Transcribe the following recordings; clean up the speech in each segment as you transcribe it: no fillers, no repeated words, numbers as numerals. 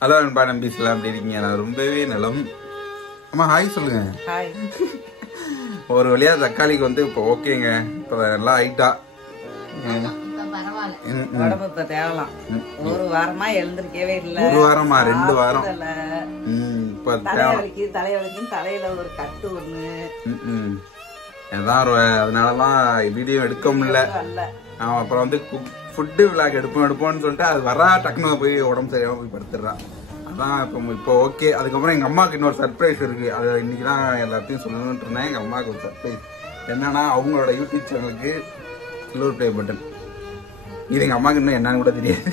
Hello அன்பா நம்பிஸ்லாம் எப்படி இருக்கீங்க? நான் ரொம்பவே நலம். அம்மா ஹாய் சொல்லுங்க. ஹாய். ஒரு வழியா தக்காளிக்கு வந்து இப்போ ஓகேங்க. இப்போ நல்லா ஹைட்டா உடம்பு இப்ப தேவலாம். ஒரு வாரமா எழுந்திருக்கவே இல்ல. ஒரு வாரமா 2 வாரம். இப்ப தலைவலிக்கு தலையில ஒரு கட்டு ஒண்ணு. அதனாலதான் வீடியோ எடுக்க முடியல. அப்புறம் வந்து ஃபுட்டு விளாக் எடுப்போம்னு சொல்லிட்டு அது வரா டக்குனு போய் உடம்பு சரியாம போய் படுத்துடுறான். அதான் இப்போ ஓகே. அதுக்கப்புறம் எங்க அம்மாவுக்கு இன்னொரு சர்ப்ரைஸ் இருக்கு. அது இன்னைக்குதான் எல்லாத்தையும் சொல்லணும்னு இருந்தேன். எங்க அம்மாவுக்கு ஒரு சர்ப்ரைஸ் என்னன்னா, அவங்களோட யூடியூப் சேனலுக்கு சில்வர் பிளே பட்டன். இது எங்க அம்மாவுக்கு இன்னும் என்னன்னு கூட தெரியாது.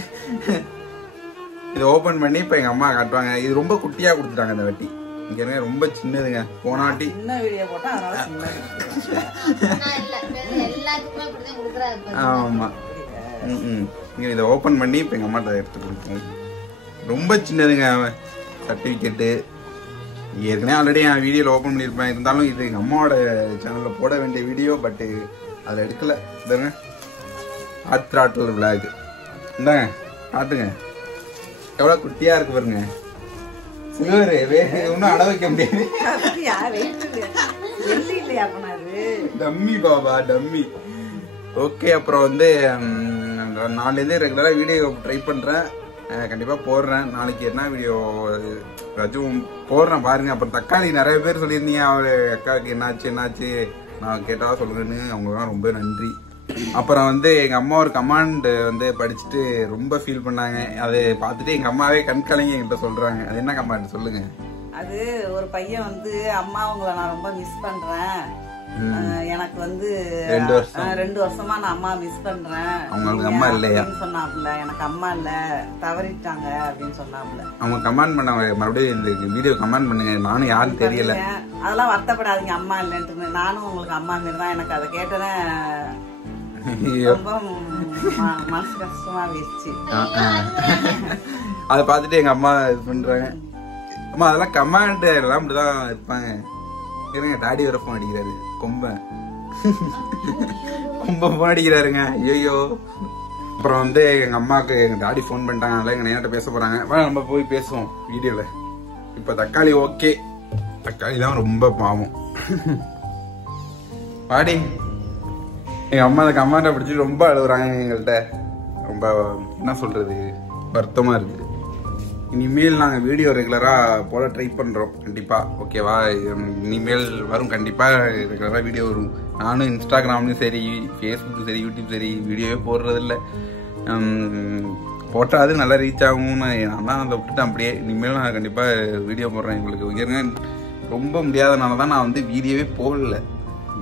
இது ஓபன் பண்ணி இப்ப எங்க அம்மா காட்டுவாங்க. இது ரொம்ப குட்டியா கொடுத்துட்டாங்க இந்த வாட்டி. இங்க ரொம்ப சின்னதுங்க. போனாட்டி ஆமா. இதை ஓபன் பண்ணி இப்ப எங்க அம்மாட்ட எடுத்து கொடுப்போம். ரொம்ப சின்னதுங்க சர்டிபிகேட்டு. ஏற்கனவே ஆல்ரெடி என் வீடியோல ஓபன் பண்ணிருப்பேன். இருந்தாலும் இது எங்க அம்மாவோட சேனல்ல போட வேண்டிய வீடியோ. பட் அதுல எடுக்கல. ஆத்ராட்டல் விளாக் இந்தாங்க காட்டுங்க. எவ்வளவு குட்டியா இருக்கு பாருங்க. ஒன்னும் அட வைக்க முடியாது. Dummy Baba dummy. ஓகே. அப்புறம் வந்து நாளையிலேருந்து ரெகுலரா வீடியோ ட்ரை பண்றேன். கண்டிப்பா போடுறேன். நாளைக்கு என்ன வீடியோ ரஜுவும் போடுறேன் பாருங்க. அப்புறம் தக்காளி நிறைய பேர் சொல்லியிருந்தீங்க, அவரு அக்காவுக்கு என்னாச்சு நான் கேட்டா சொல்லுங்கன்னு. அவங்களுக்கு ரொம்ப நன்றி. அப்புறம் வந்து எங்க அம்மா ஒரு கமாண்ட் வந்து படிச்சுட்டு ரொம்ப ஃபீல் பண்ணாங்க. அதை பார்த்துட்டு எங்க அம்மாவே கண் கலங்கி என்கிட்ட சொல்றாங்க. அது என்ன கமாண்ட் சொல்லுங்க? அது ஒரு பையன் வந்து, அம்மா உங்களை நான் ரொம்ப மிஸ் பண்றேன். எனக்கு வந்து 2 வருஷமா நான் அம்மா மிஸ் பண்றேன். அவங்களுக்கு அம்மா இல்லையா சொன்னாப்ல. எனக்கு அம்மா இல்ல, தவறிட்டாங்க அப்படின்னு சொன்னாப்ல. அவங்க கமெண்ட் பண்ணாங்க. மறுபடியும் இந்த வீடியோ கமெண்ட் பண்ணுங்க. நானும் யாரும் தெரியல. அதெல்லாம் வருத்தப்படாதீங்க, அம்மா இல்லைன்னு. நானும் உங்களுக்கு அம்மா மாரி தான். எனக்கு அதை கேட்டதான் ரொம்ப மனசு கஷ்டமா போயிடுச்சு. அதை பார்த்துட்டு எங்க அம்மா இது பண்றாங்க. அம்மா அதெல்லாம் கமெண்ட் எல்லாம் அப்படிதான் இருப்பாங்க. இருங்க, டாடி வர போன் அடிக்கிறாரு. கொம்பன் போன் அடிக்கிறாருங்க. ஐயோ. அப்புறம் வந்து எங்க அம்மாவுக்கு எங்க டாடி போன் பண்ணிட்டாங்க. அதனால எங்க நேரிட்ட பேச போறாங்க. நம்ம போய் பேசுவோம் வீடியோல. இப்ப தக்காளி ஓகே. தக்காளி தான் ரொம்ப பாவம். பாடி எங்க அம்மா அந்த கமாண்டை பிடிச்சி ரொம்ப அழுகுறாங்க எங்கள்கிட்ட. ரொம்ப என்ன சொல்றது, வருத்தமா இருக்கு. இனிமேல் நாங்க வீடியோ ரெகுலரா போட ட்ரை பண்றோம். கண்டிப்பா ஓகேவா? இனிமேல் வரும். கண்டிப்பா ரெகுலரா வீடியோ வரும். நானும் இன்ஸ்டாகிராம்லயும் சரி, ஃபேஸ்புக்கும் சரி, யூடியூப் சரி வீடியோவே போடுறது இல்லை. போட்டாது நல்லா ரீச் ஆகும்னு நான் தான் அதை விட்டுட்டேன் அப்படியே. இனிமேல் நான் கண்டிப்பா வீடியோ போடுறேன். உங்களுக்கு ரொம்ப முடியாதனால தான் நான் வந்து வீடியோவே போடல.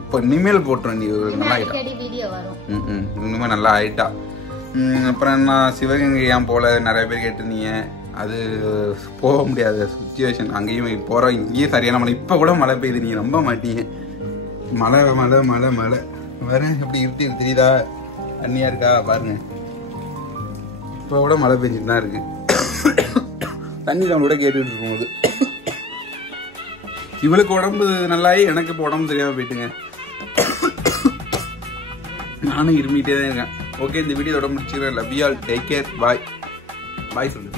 இப்போ இனிமேல் போட்டுறேன். நீ நல்லா ஆயிட்டா. இனிமேல் நல்லா ஆயிட்டா. அப்புறம் நான் சிவகங்கை ஏன் போல நிறைய பேர் கேட்டிருந்தீங்க. அது போக முடியாத சுச்சுவேஷன். அங்கேயும் போறோம். இங்கேயும் சரியான மழை. இப்ப கூட மழை பெய்யுது. நீங்க நம்ப மாட்டீங்க. மழை மழை மழை மழை வேற எப்படி இருட்டி தெரியுதா? தண்ணியா இருக்கா பாருங்க. இப்ப கூட மழை பெஞ்சிட்டு தான் இருக்கு. தண்ணி தான் கூட கேட்டுட்டு இருக்கும். இவளுக்கு உடம்பு நல்லாயி எனக்கு இப்ப உடம்பு தெரியாம போயிட்டுங்க. நானும் இருமிட்டே தான் இருக்கேன். ஓகே, இந்த வீடியோ முடிச்சுக்கிறேன். Love you all. Take care. Bye bye சொல்லு.